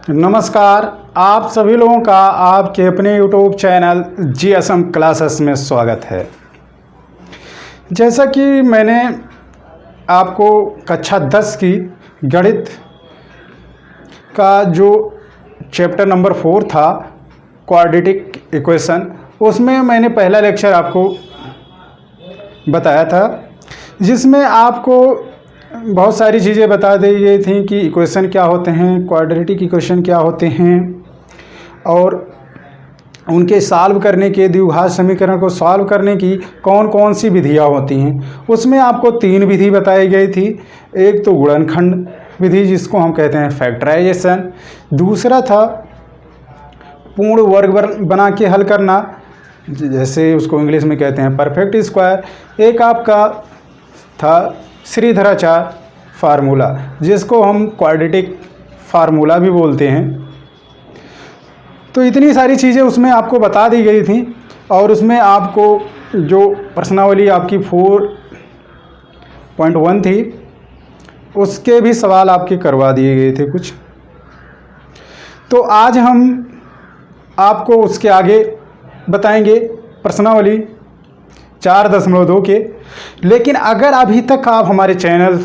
नमस्कार, आप सभी लोगों का आपके अपने YouTube चैनल GSM क्लासेस में स्वागत है। जैसा कि मैंने आपको कक्षा 10 की गणित का जो चैप्टर नंबर 4 था क्वाड्रेटिक इक्वेशन, उसमें मैंने पहला लेक्चर आपको बताया था, जिसमें आपको बहुत सारी चीज़ें बता दी गई थी कि इक्वेशन क्या होते हैं, क्वाड्रेटिक इक्वेशन क्या होते हैं और उनके सॉल्व करने के, द्विघात समीकरण को सॉल्व करने की कौन कौन सी विधियाँ होती हैं। उसमें आपको 3 विधि बताई गई थी। एक तो गुणनखंड विधि, जिसको हम कहते हैं फैक्टराइजेशन। दूसरा था पूर्ण वर्ग बना के हल करना, जैसे उसको इंग्लिश में कहते हैं परफेक्ट स्क्वायर। एक आपका था श्रीधराचार्य फार्मूला, जिसको हम क्वाड्रेटिक फार्मूला भी बोलते हैं। तो इतनी सारी चीज़ें उसमें आपको बता दी गई थी और उसमें आपको जो प्रश्नावली आपकी 4.1 थी, उसके भी सवाल आपके करवा दिए गए थे कुछ। तो आज हम आपको उसके आगे बताएंगे प्रश्नावली 4.2 के। लेकिन अगर अभी तक आप हमारे चैनल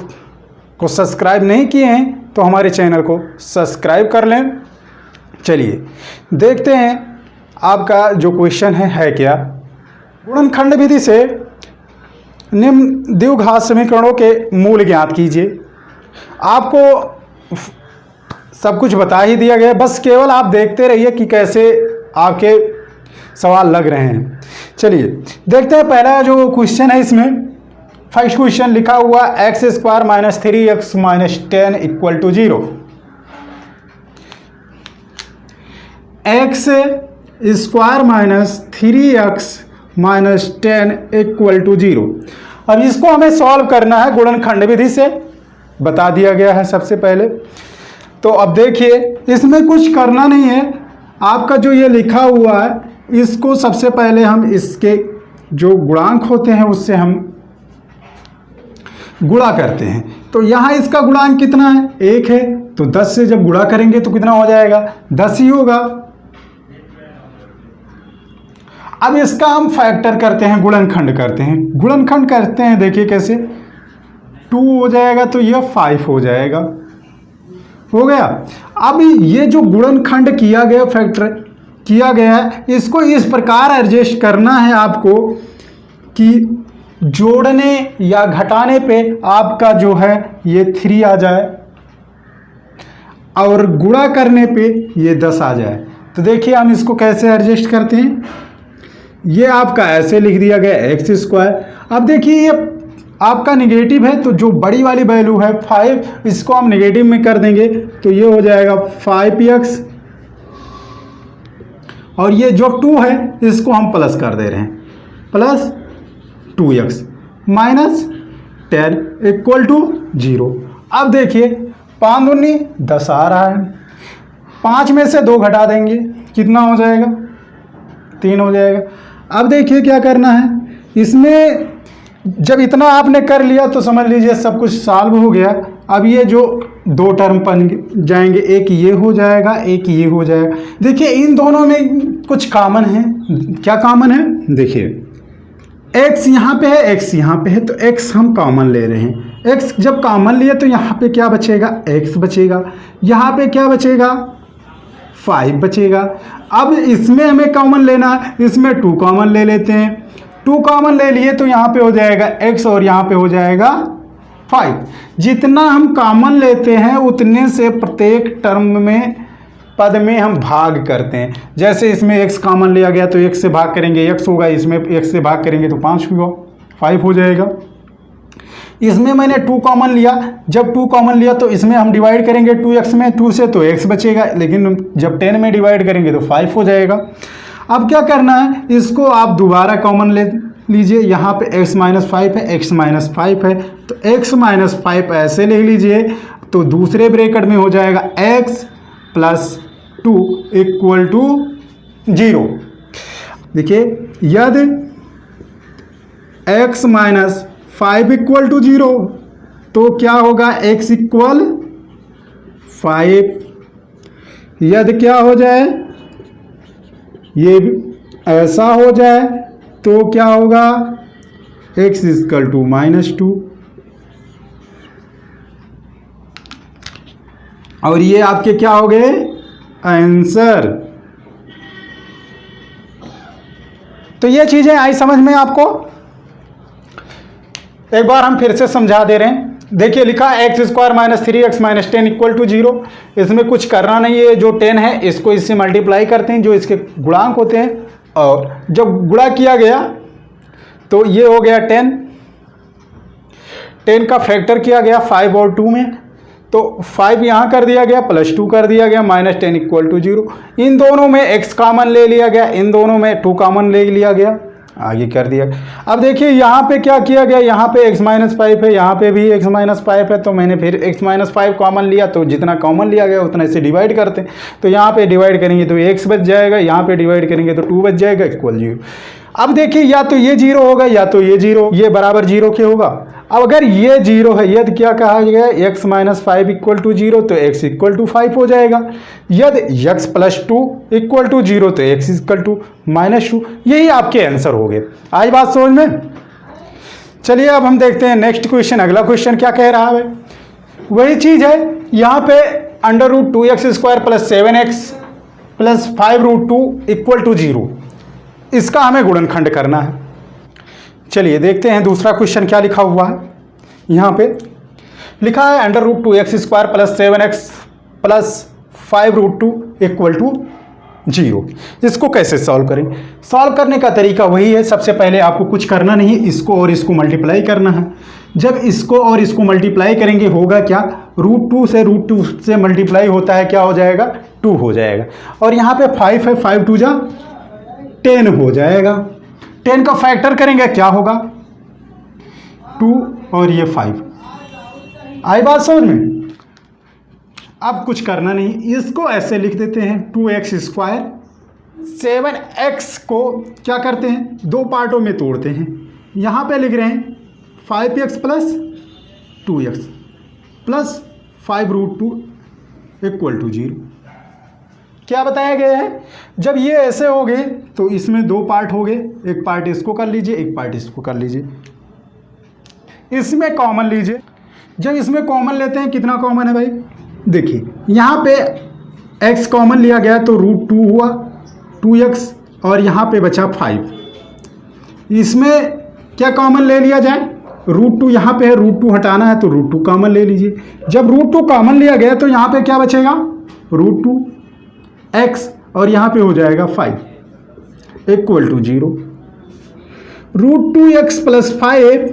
को सब्सक्राइब नहीं किए हैं तो हमारे चैनल को सब्सक्राइब कर लें। चलिए देखते हैं आपका जो क्वेश्चन है क्या। गुणनखंड विधि से निम्न द्विघात समीकरणों के मूल ज्ञात कीजिए। आपको सब कुछ बता ही दिया गया, बस केवल आप देखते रहिए कि कैसे आपके सवाल लग रहे हैं। चलिए देखते हैं पहला जो क्वेश्चन है। इसमें फर्स्ट क्वेश्चन लिखा हुआ x² - 3x - 10 = 0। x² - 3x - 10 = 0। अब इसको हमें सॉल्व करना है गुणनखंड विधि से, बता दिया गया है सबसे पहले। तो अब देखिए, इसमें कुछ करना नहीं है। आपका जो ये लिखा हुआ है, इसको सबसे पहले हम इसके जो गुणांक होते हैं उससे हम गुणा करते हैं। तो यहाँ इसका गुणांक कितना है? 1 है। तो 10 से जब गुणा करेंगे तो कितना हो जाएगा? 10 ही होगा। अब इसका हम फैक्टर करते हैं, गुणनखंड करते हैं। गुणनखंड करते हैं, देखिए कैसे। 2 हो जाएगा तो यह 5 हो जाएगा। हो गया। अब ये जो गुणनखंड किया गया, फैक्टर किया गया है, इसको इस प्रकार एडजस्ट करना है आपको कि जोड़ने या घटाने पे आपका जो है ये 3 आ जाए और गुणा करने पे ये 10 आ जाए। तो देखिए हम इसको कैसे एडजस्ट करते हैं। ये आपका ऐसे लिख दिया गया x²। अब देखिए ये आपका निगेटिव है, तो जो बड़ी वाली वैल्यू है 5, इसको हम निगेटिव में कर देंगे तो ये हो जाएगा 5x। और ये जो 2 है इसको हम प्लस कर दे रहे हैं, प्लस 2x - 10 = 0। अब देखिए 5 दूनी 10 आ रहा है। 5 में से 2 घटा देंगे, कितना हो जाएगा? 3 हो जाएगा। अब देखिए क्या करना है इसमें। जब इतना आपने कर लिया तो समझ लीजिए सब कुछ सॉल्व हो गया। अब ये जो 2 टर्म बन जाएंगे, एक ये हो जाएगा, एक ये हो जाएगा। देखिए इन दोनों में कुछ कॉमन है। क्या कॉमन है? देखिए x यहाँ पे है, x यहाँ पे है, तो x हम कॉमन ले रहे हैं। x जब कॉमन लिए तो यहाँ पे क्या बचेगा? x बचेगा। यहाँ पे क्या बचेगा? 5 बचेगा। अब इसमें हमें कॉमन लेना है, इसमें 2 कॉमन ले लेते हैं। 2 कॉमन ले लिए तो यहाँ पे हो जाएगा x और यहाँ पे हो जाएगा 5। जितना हम कॉमन लेते हैं उतने से प्रत्येक टर्म में, पद में हम भाग करते हैं। जैसे इसमें x कॉमन लिया गया तो x से भाग करेंगे x होगा, इसमें x से भाग करेंगे तो 5 होगा, 5 हो जाएगा। इसमें मैंने 2 कॉमन लिया, जब 2 कॉमन लिया तो इसमें हम डिवाइड करेंगे 2x में, 2 से तो x बचेगा, लेकिन जब 10 में डिवाइड करेंगे तो 5 हो जाएगा। अब क्या करना है, इसको आप दोबारा कॉमन ले लीजिए। यहाँ पे x - 5 है, x - 5 है, तो x - 5 ऐसे ले लीजिए। तो दूसरे ब्रैकेट में हो जाएगा x + 2 = 0। देखिए यदि x - 5 = 0 तो क्या होगा? x = 5 यदि क्या हो जाए, ये भी ऐसा हो जाए तो क्या होगा, x इक्वल टू -2 और ये आपके क्या हो गए आंसर। तो ये चीजें आई समझ में आपको। एक बार हम फिर से समझा दे रहे हैं। देखिए लिखा x² - 3x - 10 इक्वल टू 0। इसमें कुछ करना नहीं है, जो 10 है इसको इससे मल्टीप्लाई करते हैं जो इसके गुणांक होते हैं, और जब गुणा किया गया तो ये हो गया 10 का फैक्टर किया गया 5 और 2 में, तो 5 यहाँ कर दिया गया +2 कर दिया गया -10 इक्वल टू 0। इन दोनों में x कॉमन ले लिया गया, इन दोनों में 2 कॉमन ले लिया गया, आगे कर दिया। अब देखिए यहाँ पे क्या किया गया, यहाँ पे x - 5 है, यहाँ पे भी x - 5 है, तो मैंने फिर x - 5 कॉमन लिया, तो जितना कॉमन लिया गया उतना से डिवाइड करते हैं। तो यहाँ पे डिवाइड करेंगे तो x बच जाएगा, यहाँ पे डिवाइड करेंगे तो 2 बच जाएगा इक्वल 0। अब देखिए या तो ये 0 होगा या तो ये 0, ये बराबर 0 के होगा। अब अगर ये 0 है, यदि क्या कहा गया x - 5 इक्वल टू 0, तो x इक्वल टू 5 हो जाएगा। यदि x + 2 इक्वल टू 0, तो x इक्वल टू -2। यही आपके आंसर हो गए। आज बात समझ में। चलिए अब हम देखते हैं नेक्स्ट क्वेश्चन। अगला क्वेश्चन क्या कह रहा है, वही चीज है। यहाँ पे √2x² + 7x + 5√2 इक्वल टू 0, इसका हमें गुणनखंड करना है। चलिए देखते हैं दूसरा क्वेश्चन क्या लिखा हुआ है। यहाँ पे लिखा है √2x² + 7x + 5√2 इक्वल टू 0। इसको कैसे सॉल्व करें। सॉल्व करने का तरीका वही है, सबसे पहले आपको कुछ करना नहीं, इसको और इसको मल्टीप्लाई करना है। जब इसको और इसको मल्टीप्लाई करेंगे होगा क्या, √2 से मल्टीप्लाई होता है, क्या हो जाएगा 2 हो जाएगा। और यहाँ पे 5 है, 5 2 जा 10 हो जाएगा। 10 का फैक्टर करेंगे क्या होगा 2 और ये 5। आई बात समझ में। अब कुछ करना नहीं, इसको ऐसे लिख देते हैं 2x²। 7x को क्या करते हैं, 2 पार्टों में तोड़ते हैं। यहाँ पे लिख रहे हैं 5x + 2x + 5√2 इक्वल टू 0। क्या बताया गया है, जब ये ऐसे हो गए तो इसमें 2 पार्ट हो गए, एक पार्ट इसको कर लीजिए, एक पार्ट इसको कर लीजिए, इसमें कॉमन लीजिए। जब इसमें कॉमन लेते हैं, कितना कॉमन है भाई, देखिए यहाँ पे x कॉमन लिया गया तो √2 हुआ 2x, और यहाँ पे बचा 5। इसमें क्या कॉमन ले लिया जाए, √2 यहाँ पे है, √2 हटाना है तो √2 कॉमन ले लीजिए। जब √2 कॉमन लिया गया तो यहाँ पे क्या बचेगा √2x, और यहाँ पे हो जाएगा 5 इक्वल टू 0। √2x + 5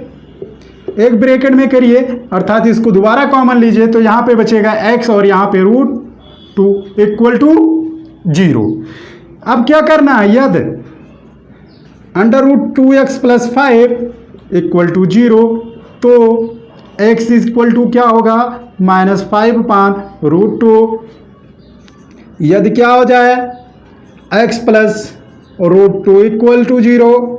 एक ब्रैकेट में करिए, अर्थात इसको दोबारा कॉमन लीजिए, तो यहाँ पे बचेगा x और यहाँ पे √2 इक्वल टू 0। अब क्या करना है, यदि √2x + 5 इक्वल टू 0, तो x इक्वल टू क्या होगा -5/√2। यदि क्या हो जाए x + √2 इक्वल टू 0,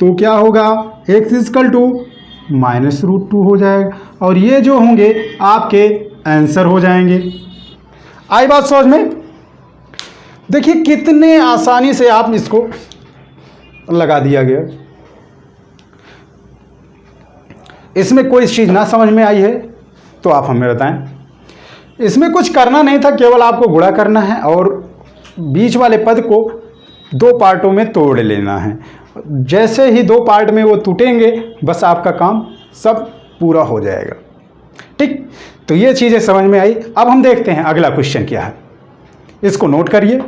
तो क्या होगा x इक्वल टू -√2 हो जाएगा, और ये जो होंगे आपके आंसर हो जाएंगे। आई बात समझ में। देखिए कितने आसानी से आप इसको लगा दिया गया। इसमें कोई चीज़ ना समझ में आई है तो आप हमें बताएं। इसमें कुछ करना नहीं था, केवल आपको गुणा करना है और बीच वाले पद को 2 पार्टों में तोड़ लेना है। जैसे ही 2 पार्ट में वो टूटेंगे, बस आपका काम सब पूरा हो जाएगा। ठीक, तो ये चीज़ें समझ में आई। अब हम देखते हैं अगला क्वेश्चन क्या है, इसको नोट करिए।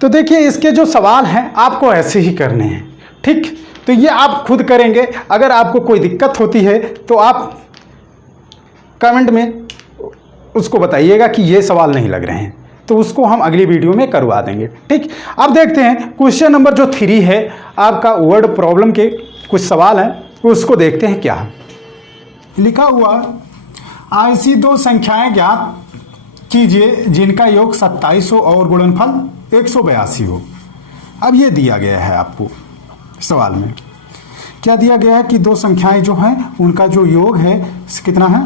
तो देखिए इसके जो सवाल हैं आपको ऐसे ही करने हैं। ठीक, तो ये आप खुद करेंगे। अगर आपको कोई दिक्कत होती है तो आप कमेंट में उसको बताइएगा कि ये सवाल नहीं लग रहे हैं, तो उसको हम अगली वीडियो में करवा देंगे। ठीक, अब देखते हैं क्वेश्चन नंबर जो 3 है आपका, वर्ड प्रॉब्लम के कुछ सवाल हैं, उसको देखते हैं क्या है। लिखा हुआ ऐसी 2 संख्याएं ज्ञात कीजिए जिनका योग 2700 और गुणनफल 182 हो। अब ये दिया गया है आपको सवाल में, क्या दिया गया है कि 2 संख्याएं जो हैं उनका जो योग है कितना है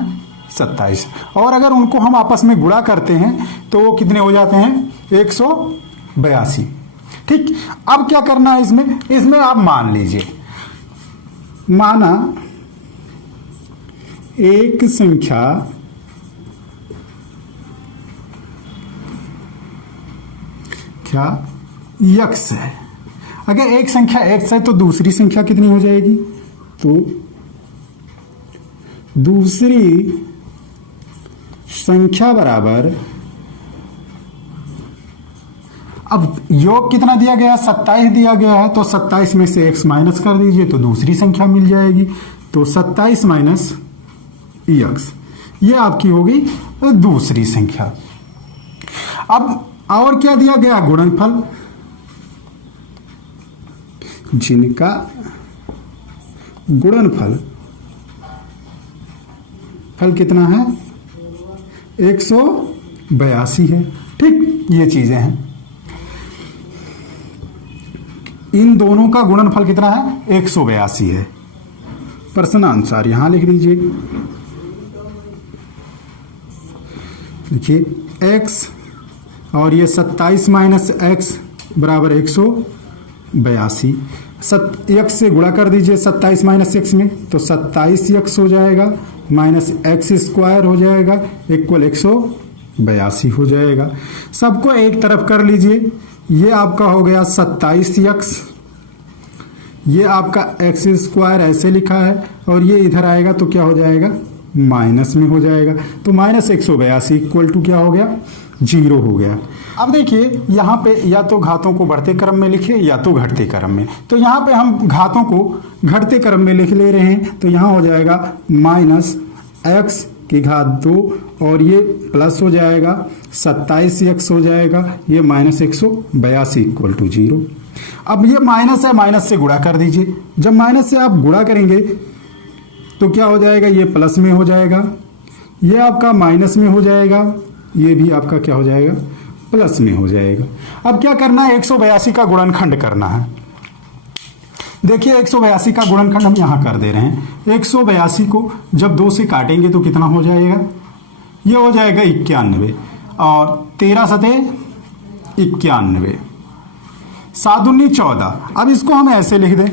27। और अगर उनको हम आपस में गुणा करते हैं तो वो कितने हो जाते हैं? 182। ठीक, अब क्या करना है इसमें आप मान लीजिए, माना एक संख्या क्या x है। अगर एक संख्या x है तो दूसरी संख्या कितनी हो जाएगी? तो दूसरी संख्या बराबर, अब योग कितना दिया गया? 27 दिया गया है, तो 27 में से x माइनस कर दीजिए तो दूसरी संख्या मिल जाएगी। तो 27 माइनस x, ये आपकी होगी दूसरी संख्या। अब और क्या दिया गया? गुणनफल, जिनका गुणनफल फल कितना है? 182 है। ठीक, ये चीजें हैं। इन दोनों का गुणनफल कितना है? 182 है। प्रश्नानुसार यहां लिख दीजिए, देखिए x और ये 27 माइनस एक्स बराबर 182। x से गुणा कर दीजिए 27 माइनस एक्स में, तो 27x हो जाएगा माइनस एक्स स्क्वायर हो जाएगा इक्वल 182 हो जाएगा। सबको एक तरफ कर लीजिए, ये आपका हो गया 27x, ये आपका एक्स स्क्वायर ऐसे लिखा है और ये इधर आएगा तो क्या हो जाएगा? माइनस में हो जाएगा। तो माइनस 182 इक्वल टू क्या हो गया? 0 हो गया। अब देखिए यहाँ पे या तो घातों को बढ़ते क्रम में लिखे या तो घटते क्रम में, तो यहाँ पे हम घातों को घटते क्रम में लिख ले रहे हैं, तो यहाँ हो जाएगा माइनस x की घात 2 और ये प्लस हो जाएगा 27x हो जाएगा, ये माइनस 182 इक्वल टू 0। अब ये माइनस है, माइनस से गुणा कर दीजिए। जब माइनस से आप गुणा करेंगे तो क्या हो जाएगा? ये प्लस में हो जाएगा, ये आपका माइनस में हो जाएगा, ये भी आपका क्या हो जाएगा? प्लस में हो जाएगा। अब क्या करना है? 182 का गुणनखंड करना है। देखिए 182 का गुणनखंड हम यहां कर दे रहे हैं। 182 को जब 2 से काटेंगे तो कितना हो जाएगा? ये हो जाएगा 91 और 13 सते 91, 7 दूनी 14। अब इसको हम ऐसे लिख दें,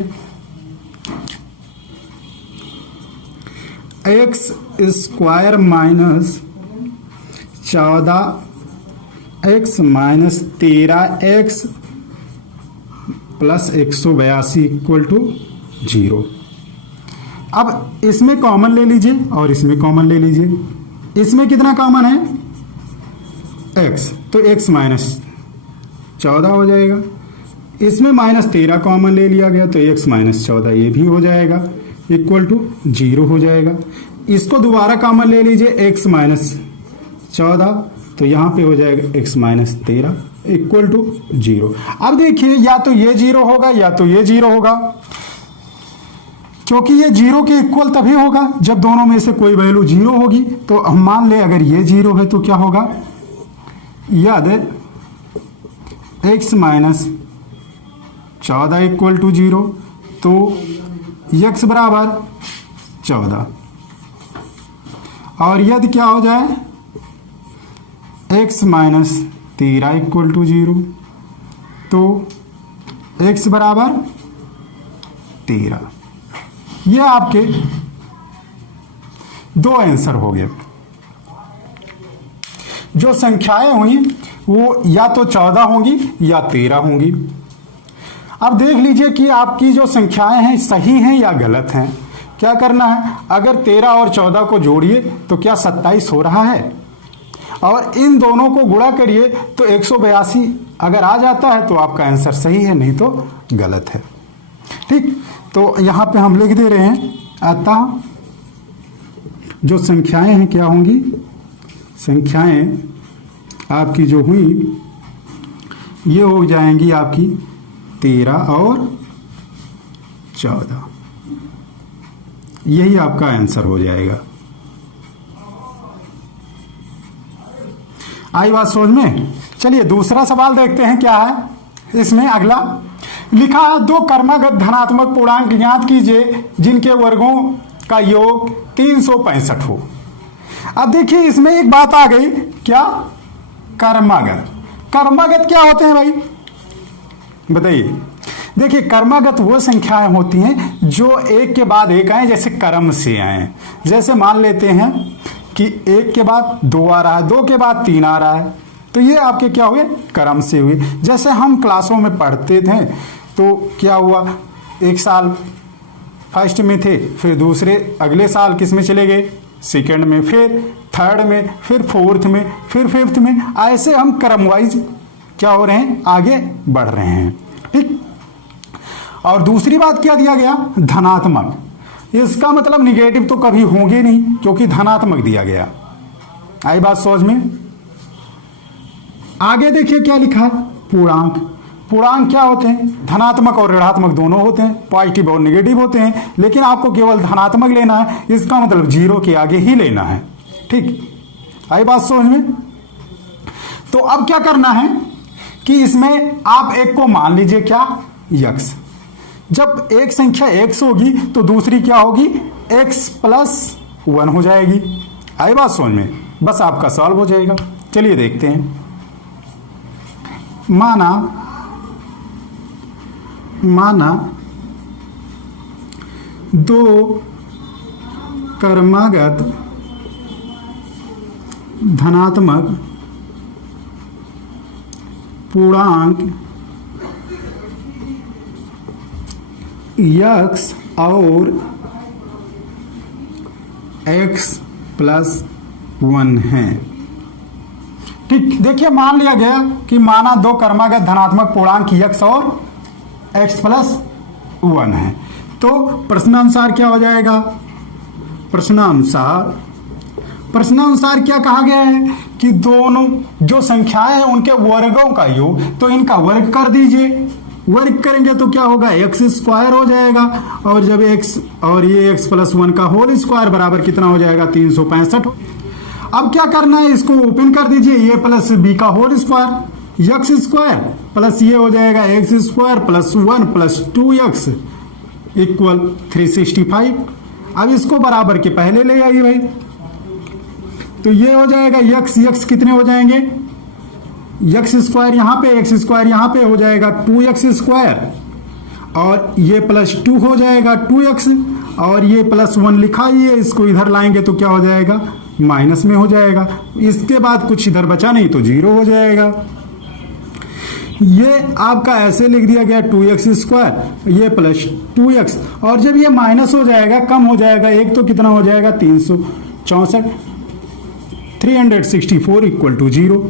x square minus 14x minus 13x plus 182 equal to 0। अब इसमें कॉमन ले लीजिए और इसमें कॉमन ले लीजिए। इसमें कितना कॉमन है? x, तो x माइनस 14 हो जाएगा। इसमें माइनस 13 कॉमन ले लिया गया तो x माइनस 14 ये भी हो जाएगा इक्वल टू 0 हो जाएगा। इसको दोबारा कॉमन ले लीजिए, x माइनस 14, तो यहाँ पे हो जाएगा x माइनस 13 इक्वल टू 0। अब देखिए या तो ये 0 होगा या तो ये 0 होगा, क्योंकि ये 0 के इक्वल तभी होगा जब दोनों में से कोई वैल्यू 0 होगी। तो हम मान ले अगर ये 0 है तो क्या होगा? याद है x माइनस 14 इक्वल टू 0, तो x बराबर 14 और यदि क्या हो जाए? x माइनस 13 इक्वल टू 0, तो x बराबर 13। ये आपके दो आंसर हो गए। जो संख्याएं हुई वो या तो 14 होंगी या 13 होंगी। अब देख लीजिए कि आपकी जो संख्याएं हैं सही हैं या गलत हैं। क्या करना है? अगर 13 और 14 को जोड़िए तो क्या 27 हो रहा है, और इन दोनों को गुणा करिए तो 182 अगर आ जाता है तो आपका आंसर सही है, नहीं तो गलत है। ठीक, तो यहाँ पे हम लिख दे रहे हैं, अतः जो संख्याएं हैं क्या होंगी? संख्याएं आपकी जो हुई ये हो जाएंगी आपकी 13 और 14। यही आपका आंसर हो जाएगा। आई बात समझ में? चलिए दूसरा सवाल देखते हैं क्या है इसमें। अगला लिखा है, दो क्रमागत धनात्मक पूर्णांक ज्ञात कीजिए जिनके वर्गों का योग 365 हो। अब देखिए इसमें एक बात आ गई, क्या? कर्मागत। कर्मागत क्या होते हैं भाई, बताइए। देखिए कर्मागत वो संख्याएं होती हैं जो एक के बाद एक आए, जैसे कर्म से आए। जैसे मान लेते हैं कि एक के बाद दो आ रहा है, दो के बाद तीन आ रहा है, तो ये आपके क्या हुए? कर्म से हुए। जैसे हम क्लासों में पढ़ते थे तो क्या हुआ, एक साल फर्स्ट में थे, फिर दूसरे अगले साल किस में चले गए? सेकंड में, फिर थर्ड में, फिर फोर्थ में, फिर फिफ्थ में। ऐसे हम क्रम वाइज क्या हो रहे हैं? आगे बढ़ रहे हैं। ठीक। और दूसरी बात क्या दिया गया? धनात्मक। इसका मतलब निगेटिव तो कभी होंगे नहीं क्योंकि धनात्मक दिया गया। आई बात समझ में? आगे देखिए क्या लिखा है? पूर्णांक। पूर्णांक क्या होते हैं? धनात्मक और ऋणात्मक दोनों होते हैं, पॉजिटिव और नेगेटिव होते हैं, लेकिन आपको केवल धनात्मक लेना है, इसका मतलब जीरो के आगे ही लेना है। ठीक, आई बात समझ में? तो अब क्या करना है कि इसमें आप एक को मान लीजिए क्या? यक्स। जब एक संख्या एक्स होगी तो दूसरी क्या होगी? एक्स प्लस वन हो जाएगी। आई बात समझ में? बस आपका सॉल्व हो जाएगा। चलिए देखते हैं। माना दो कर्मागत धनात्मक पूर्णांक यक्स और एक्स प्लस वन है। ठीक, देखिए मान लिया गया कि माना दो कर्मागत धनात्मक पूर्णांक यक्स और एक्स प्लस वन है, तो प्रश्नानुसार क्या हो जाएगा? प्रश्नानुसार क्या कहा गया है कि दोनों जो संख्याएं हैं उनके वर्गों का योग, तो इनका वर्ग कर दीजिए। वर्ग करेंगे तो क्या होगा? एक्स स्क्वायर हो जाएगा, और जब एक्स और ये एक्स प्लस वन का होल स्क्वायर बराबर कितना हो जाएगा? 365। अब क्या करना है? इसको ओपन कर दीजिए, ये प्लस बी का whole square, x square plus ये हो जाएगा x square plus one plus 2x equal 365। अब इसको बराबर के पहले ले आइए भाई, तो ये हो जाएगा यक्स यक्स कितने हो जाएंगे? यक्स स्क्वायर यहाँ पे, एक्स स्क्वायर यहाँ पे हो जाएगा 2x स्क्वायर, और ये प्लस 2 हो जाएगा 2x, और ये प्लस 1 लिखा ही है, इसको इधर लाएंगे तो क्या हो जाएगा? माइनस में हो जाएगा। इसके बाद कुछ इधर बचा नहीं तो जीरो हो जाएगा। ये आपका ऐसे लिख दिया गया 2x स्क्वायर, ये प्लस 2x, और जब ये माइनस हो जाएगा, कम हो जाएगा एक, तो कितना हो जाएगा? 364, 364 इक्वल टू 0।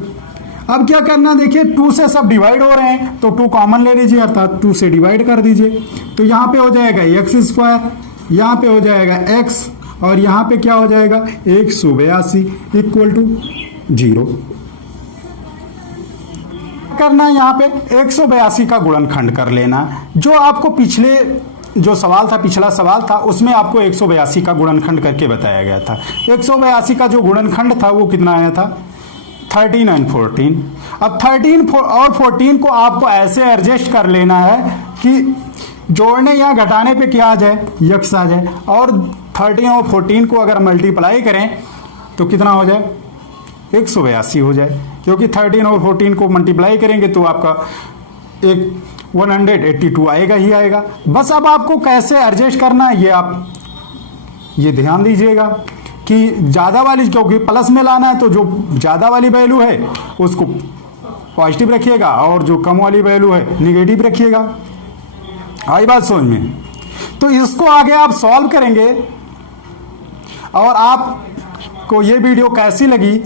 अब क्या करना, देखिए 2 से सब डिवाइड हो रहे हैं तो 2 कॉमन ले लीजिए, अर्थात 2 से डिवाइड कर दीजिए, तो यहाँ पे हो जाएगा एक्स स्क्वायर, यहाँ पे हो जाएगा x, और यहाँ पे क्या हो जाएगा? 182 इक्वल टू 0। करना है यहाँ पे 182 का गुणनखंड कर लेना। जो आपको पिछले जो सवाल था, पिछला सवाल था, उसमें आपको 182 का गुणनखंड करके बताया गया था। 182 का जो गुणनखंड था वो कितना आया था? 13 और 14। अब 13 और 14 को आपको ऐसे एडजस्ट कर लेना है कि जोड़ने या घटाने पे क्या आ जाए? यक्स आ जाए, और 13 और 14 को अगर मल्टीप्लाई करें तो कितना हो जाए? 182 हो जाए, क्योंकि 13 और 14 को मल्टीप्लाई करेंगे तो आपका एक 182 आएगा ही आएगा। बस अब आपको कैसे एडजस्ट करना है ये आप ये ध्यान दीजिएगा कि ज़्यादा वाली, क्योंकि प्लस में लाना है तो जो ज़्यादा वाली वैल्यू है उसको पॉजिटिव रखिएगा, और जो कम वाली वैल्यू है निगेटिव रखिएगा। आई बात समझ में? तो इसको आगे आप सॉल्व करेंगे। और आपको ये वीडियो कैसी लगी,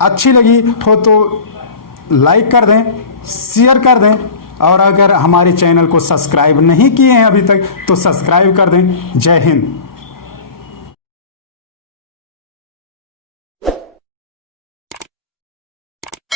अच्छी लगी हो तो लाइक कर दें, शेयर कर दें, और अगर हमारे चैनल को सब्सक्राइब नहीं किए हैं अभी तक तो सब्सक्राइब कर दें। जय हिंद।